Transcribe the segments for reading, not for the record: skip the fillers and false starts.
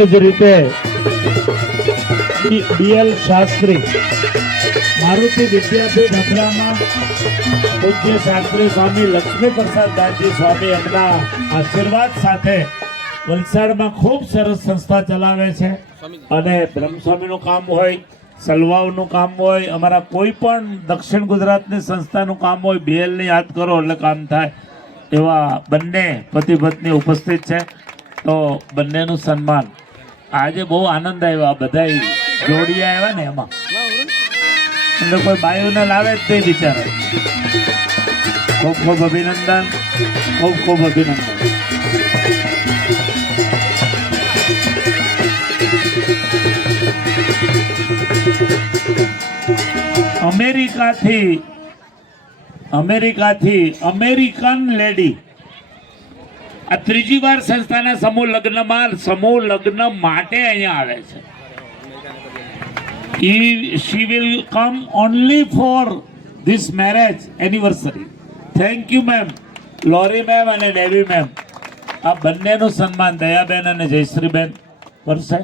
એ જ રીતે બીએલ શાસ્ત્રી મારુતિ વિદ્યાપીઠ અમદાવાદમાં પૂજ્ય શાસ્ત્રી સ્વામી લક્ષ્મી પ્રસાદ દાસજી સ્વામી એમના આશીર્વાદ સાથે વલસાડમાં ખૂબ સરસ સંસ્થા ચલાવે છે અને બ્રહ્મસ્વામીનું કામ હોય, સલવાવનું કામ હોય, અમારા કોઈ પણ દક્ષિણ ગુજરાતની સંસ્થાનું કામ હોય, બીએલને યાદ કરો એટલે કામ થાય એવા બંને પતિ પત્ની ઉપસ્થિત છે. તો બંનેનું સન્માન આજે બહુ આનંદ આવ્યો. બધા જોડી આવ્યા ને એમાં એટલે કોઈ બાયુને લાવે જ નહીં બિચારા. ખૂબ ખૂબ અભિનંદન, ખૂબ ખૂબ અભિનંદન. અમેરિકાથી અમેરિકન લેડી આ ત્રીજી વાર સંસ્થાના સમૂહ લગ્ન માટે અહીંયા આવે છે. She will come only for this marriage anniversary. Thank you ma'am, lorry ma'am અને ડેવી મેમ. આ બંનેનું સન્માન દયાબેન અને જયશ્રીબેન કરશે.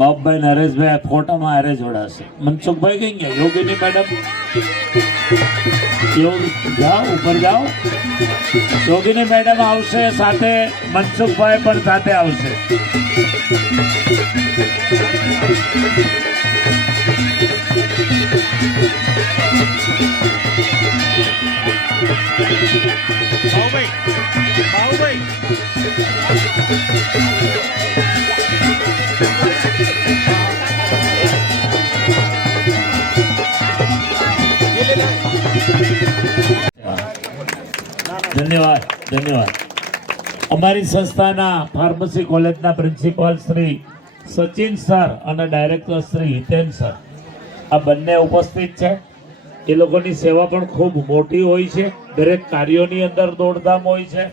બાપભાઈ નરેશભાઈ ફોટામાં હારે જોડાશે. મનસુખભાઈ કઈ ગયા? યોગીની મેડમ જાઓ, ઉપર જાઓ. યોગીની મેડમ આવશે સાથે, મનસુખભાઈ પણ સાથે આવશે. ધન્યવાદ, ધન્યવાદ. અમારી સંસ્થાના ફાર્મસી કોલેજના પ્રિન્સિપાલ શ્રી સચિન સર અને ડાયરેક્ટર શ્રી હિતેન સર આ બંને ઉપસ્થિત છે. એ લોકોની સેવા પણ ખૂબ મોટી હોય છે. દરેક કાર્યોની અંદર દોડધામ હોય છે.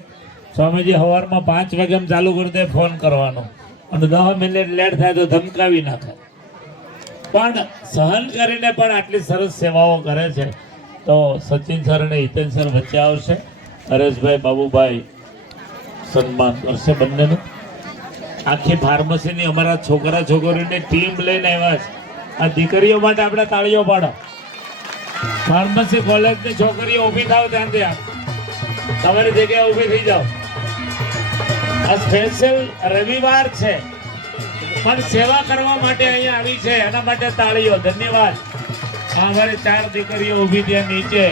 સ્વામીજી સવારમાં 5 વાગ્યામાં ચાલુ કરી દે ફોન કરવાનો અને 10 મિનિટ લેટ થાય તો ધમકાવી નાખે, પણ સહન કરીને પણ આટલી સરસ સેવાઓ કરે છે. તો સચિન સર અને હિતેન સર વચ્ચે આવશે. હરેશભાઈ, બાબુભાઈ સન્માન કરશે બંનેનું. આખી ફાર્મસીની અમારા છોકરા છોકરીઓની ટીમ લઈને આવ્યા છે. આ દીકરીઓ માટે આપણે તાળીઓ પાડો. ફાર્મસી કોલેજની છોકરીઓ ઊભી થાવ ત્યાંથી તમારી જગ્યાએ ઊભી થઈ જાઓ. આ સ્પેશિયલ રવિવાર છે પણ સેવા કરવા માટે અહીંયા આવી છે, એના માટે તાળીઓ. ધન્યવાદ. આ અમારી 4 દીકરીઓ ઊભી ત્યાં નીચે.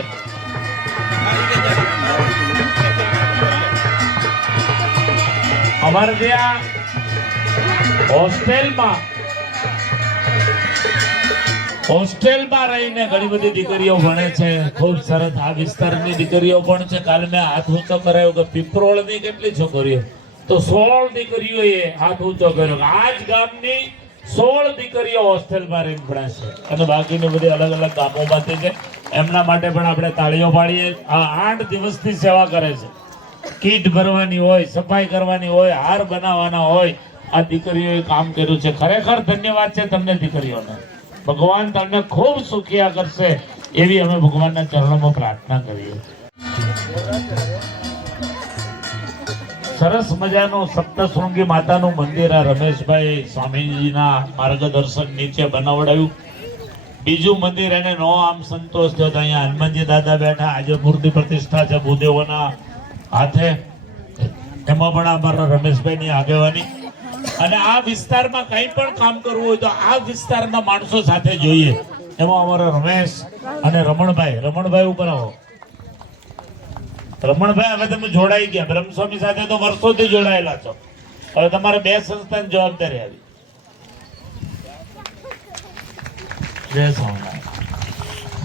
અમારે ત્યાં હોસ્ટેલમાં રહીને ઘણી બધી દીકરીઓ ભણે છે. ખૂબ સરસ. આ વિસ્તારની દીકરીઓ પણ છે. કાલે મેં હાથ ઊંચો કરાયો કે પીપરોળની કેટલી છોકરીઓ, તો 16 દીકરીઓએ હાથ ઊંચો કર્યો. આ જ ગામની 16 દીકરીઓ હોસ્ટેલમાં રહીને ભણે છે અને બાકીની બધી અલગ અલગ ગામોમાંથી છે. એમના માટે પણ આપણે તાળીઓ પાડીએ. આ 8 દિવસથી સેવા કરે છે. કીટ ભરવાની હોય, સફાઈ કરવાની હોય, હાર બનાવવાના હોય, આ દીકરીઓએ કામ કર્યું છે. ખરેખર ધન્યવાદ છે તમને દીકરીઓને. ભગવાન તમને ખૂબ સુખિયા કરશે એવી અમે ભગવાનના ચરણોમાં પ્રાર્થના કરીએ. સરસ મજાનું સપ્તશૃંગી માતાનું મંદિર આ રમેશભાઈ સ્વામીજીના માર્ગદર્શન નીચે બનાવડાયું. બીજું મંદિર એને નો આમ સંતોષ થયો. અહીંયા હનુમાનજી દાદા બેઠા. આજે મૂર્તિ પ્રતિષ્ઠા છે ભૂદેવોના હાથે. એમાં પણ અમારા રમેશભાઈની આગેવાની. અને આ વિસ્તારમાં કંઈ પણ કામ કરવું હોય તો આ વિસ્તારના માણસો સાથે જોઈએ. એમાં અમારા રમેશ અને રમણભાઈ ઉપર આવો. રમણભાઈ, હવે તમે જોડાઈ ગયા બ્રહ્મસ્વામી સાથે, તો વર્ષોથી જોડાયેલા છો. હવે તમારે 2 સંસ્થાની જવાબદારી આવી. જય સ્વામિનારાયણ.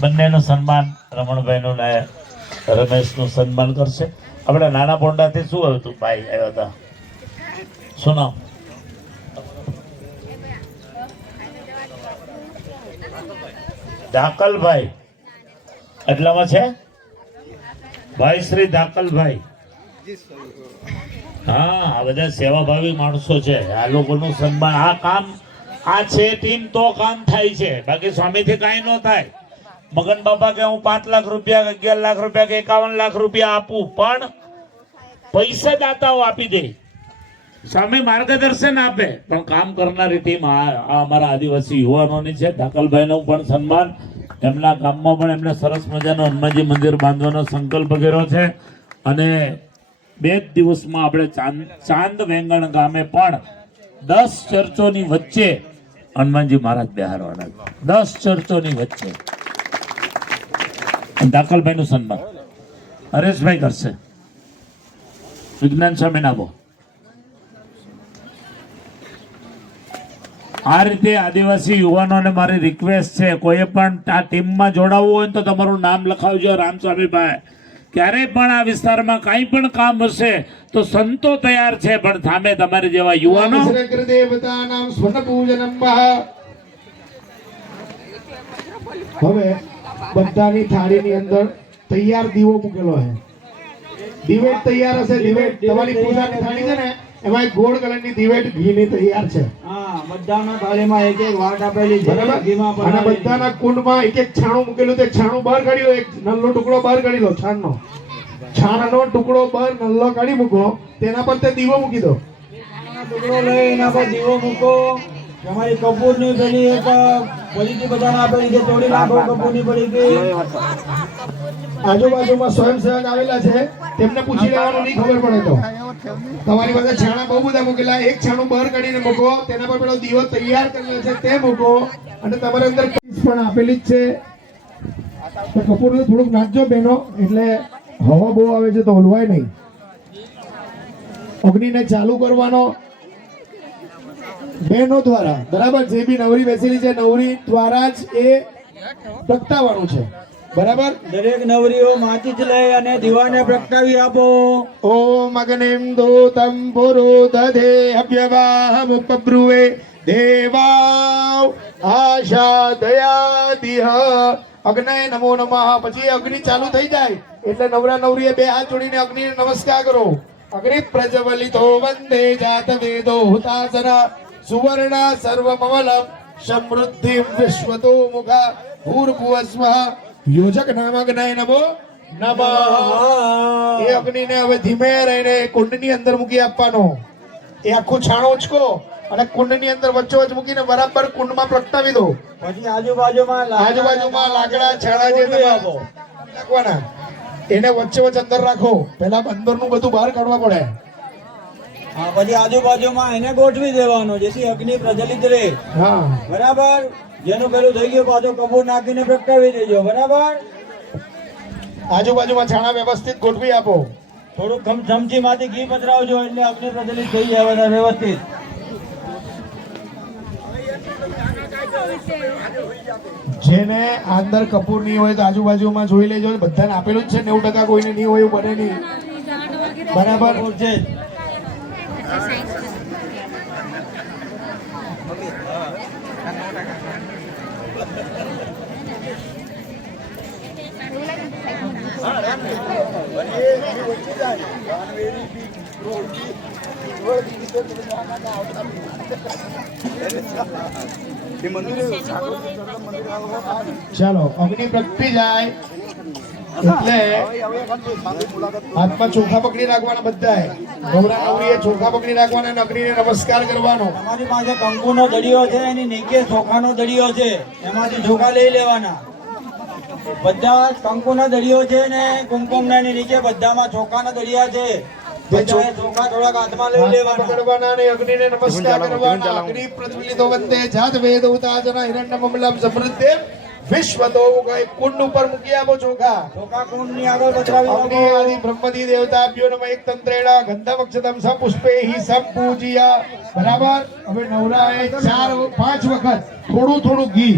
બંનેનું સન્માન રમણભાઈનું ને રમેશનું સન્માન કરશે. આપણે નાના પોંડાથી શું આવ્યું હતું? ભાઈ આવ્યા હતા. શું નામ? ધાકલભાઈ. એટલામાં છે ભાઈ શ્રી ધાકલભાઈ. હા, આ બધા સેવાભાવી માણસો છે, આ લોકોનું સન્માન, આ કામ, આ છે ટીમ તો કામ થાય છે, બાકી સ્વામીથી કાંઈ ન થાય. મગન બાપા કે હું 5 લાખ રૂપિયા, 11 લાખ રૂપિયા કે 51 લાખ રૂપિયા આપું, પણ પૈસા દાતાઓ આપી દે, સ્વામી માર્ગદર્શન આપે, પણ કામ કરનારી ટીમ આ અમારા આદિવાસી યુવાનોની છે. ધાકલભાઈનું પણ સન્માન, એમના ગામમાં પણ એમને સરસ મજાનો હનુમાનજી મંદિર બાંધવાનો સંકલ્પ કર્યો છે. અને 2 દિવસમાં આપણે ચાંદ વેંગણ ગામે પણ 10 ચર્ચોની વચ્ચે હનુમાનજી મહારાજ બેહારવાના, 10 ચર્ચોની વચ્ચે. ધાકલભાઈનું સન્માન હરેશભાઈ કરશે, વિજ્ઞાન સ્વામી નાબો. આ રીતે આદિવાસી યુવાનોને મારી રિક્વેસ્ટ છે, કોઈએ પણ આ ટીમમાં જોડાવવું હોય તો તમારું નામ લખાવજો. રામસ્વામીભાઈ, ક્યારેય પણ આ વિસ્તારમાં કાંઈ પણ કામ હશે તો સંતો તૈયાર છે, પણ સામે તમારે જેવા યુવાનો. હવે બધાની થાળીની અંદર તૈયાર દીવો મૂકેલો છે, દિવેટ તૈયાર હશે. દિવેટ તમારી પૂજાની થાળી છે ને, એમાં એક ગોળ કલરની દિવેટ ઘીની તૈયાર છે. હા, બધાના થાળીમાં એક એક વાટ આપેલી છે, ઘીમાં અને બધાના કુંડમાં એક એક છાણું મૂકેલું છે. છાણું બહાર કાઢ્યો, એક નલ્લો ટુકડો બહાર કાઢી લો. છાણનો ટુકડો બહાર નલ્લો કાઢી મૂકો, તેના પર તે દીવો મૂકી દો. ટુકડો લઈ એના પર દીવો મૂકો. તમારી કપૂરની પેલી એક પડીકી બધાને આપેલી છે, તોડી નાખો કપૂરની પડીકી. આજુબાજુમાં સ્વયંસેવક આવેલા છે, તેમને પૂછી લેવાનું, નહીં ખબર પડે તો. તમારી પાસે છાણા બહુ બધા મૂકેલા, એક છાણું બહાર કાઢીને મૂકો, તેના પર પેલો દીવો તૈયાર કરેલો છે તે મૂકો. અને તમારી અંદર પણ આપેલી જ છે, તો કપૂરને થોડુંક નાખજો બહેનો, એટલે હવા બહુ આવે છે તો હલવાય નહીં. અગ્નિને ચાલુ કરવાનો બહેનો દ્વારા, બરાબર. જે બી નવરી બેસેલી છે, નવરી દ્વારા જ એ પ્રગટાવવાનું છે, બરાબર. દરેક નવરીઓ માચીસ લઈ અને દીવાને પ્રગટાવી આપો. ઓમ અગ્નિમ દૂતમ પુરુદધે અભ્યવાહમ ઉપબ્રુવે દેવાવ આશાદયાદિહ અગ્નય નમો નમઃ. પછી અગ્નિ ચાલુ થઈ જાય એટલે નવરા નવરીએ 2 હાથ જોડીને અગ્નિને નમસ્કાર કરો. અગ્નિ પ્રજ્વલિતો વંદે જાત વેદો હુતાસના સુવર્ણ સર્વમવલમ સમૃદ્ધિમ વિશ્વતો મુખા ભૂર્ભુવસ્વ યોજક નામગ્નય નમો નમઃ. એ અગ્નિને હવે ધીમે રહીને કુંડની અંદર મૂકી આપવાનો. એ આખું છાણું ઉચકો અને કુંડની અંદર વચ્ચોવચ મૂકીને બરાબર કુંડમાં પ્રગટાવી દો. પછી આજુબાજુમાં લાકડા છાણા જે તમે નાખવાના એને વચ્ચે વચ્ચે અંદર રાખો. પહેલા અંદરનું બધું બહાર કાઢવા પડે. હા, પછી આજુબાજુમાં એને ગોઠવી દેવાનો, જેથી અગ્નિ પ્રજ્વલિત રહે. હા, બરાબર. જેનું પેલું થઈ ગયું પાછો કપૂર નાખીને પ્રગટાવી દેજો, બરાબર. આજુબાજુમાં છાણા વ્યવસ્થિત ગોઠવી આપો. થોડુંક ચમચીમાંથી ઘી પધરાવજો એટલે અગ્નિ પ્રજ્વલિત થઈ જાય બધા વ્યવસ્થિત. જેને અંદર કપૂર નહીં હોય તો આજુબાજુમાં જોઈ લેજો. બધાને આપેલું જ છે 90%, કોઈને નહીં હોય એવું બને નહીં, બરાબર છે. ચાલો, અગ્નિ પ્રગટી જાય એટલે હાથમાં ચોખા પકડી રાખવાના. બધાએ નવરા નવરીએ ચોખા પકડી રાખવાના અને અગ્નિને નમસ્કાર કરવાનો. તમારી પાસે કંકુનો દડિયો છે, એની નીચે ચોખાનો દડિયો છે, એમાંથી ચોખા લઈ લેવાના. બધા કંકુના દડિયો છે ને કુમકુમના ની નીચે બધામાં ચોખાના દડિયા છે. બધાએ ચોખા થોડાક હાથમાં લઈ લેવાના, પકડવાના અને અગ્નિને નમસ્કાર કરવાના. અગ્નિ પ્રજ્વલિતો વંદે જાત વેદ ઉતાજના હિરણ્યમમલમ સમૃદ્ધિ વિશ્વતો મુખા. કુંડ ઉપર મૂકી આપો ચોખા. ચોખા કુંડની આગળ પધરાવી અગ્નિ આપો. આદિ બ્રહ્મદી દેવતાભ્યો નમઃ એક તંત્રેણા ગંધમક્ષતમ સપુષ્પેહિ સંપૂજ્યા. બરાબર. હવે નવરાએ 4-5 વખત થોડું થોડું ઘી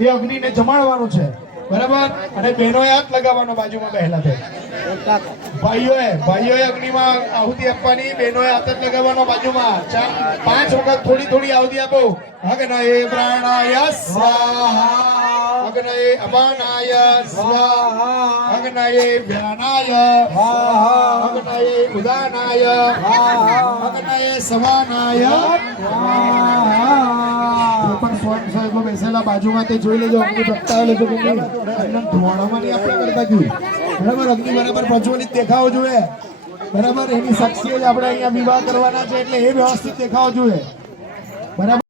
એ અગ્નિને જમાડવાનું છે, બરાબર. અને બહેનોએ હાથ લગાવવાનો બાજુમાં પહેલા તે. ભાઈઓએ અગ્નિમાં આહુતિ આપવાની, બહેનોએ હાથ જ લગાવવાનો બાજુમાં. 4-5 વખત થોડી થોડી આહુતિ આપો. અગ્નયે પ્રાણાય સ્વાહા અગ્નયે અપાનાય સ્વાહા અગ્નયે વ્યાનાય અગ્નયે ઉદાનાય અગ્નયે સવાનાય પણ સ્વયં સાહેબો બેસેલા બાજુમાં તે જોઈ લેજો અગ્નિ પ્રગટાવી લેજો કે એમને ધોળામાં નહીં આપણે કરતા જોઈએ બરાબર અગ્નિ બરાબર પ્રજ્વલિત દેખાવો જોઈએ બરાબર એની સાક્ષીએ જ આપણે અહીંયા વિવાહ કરવાના છે એટલે એ વ્યવસ્થિત દેખાવો જોઈએ બરાબર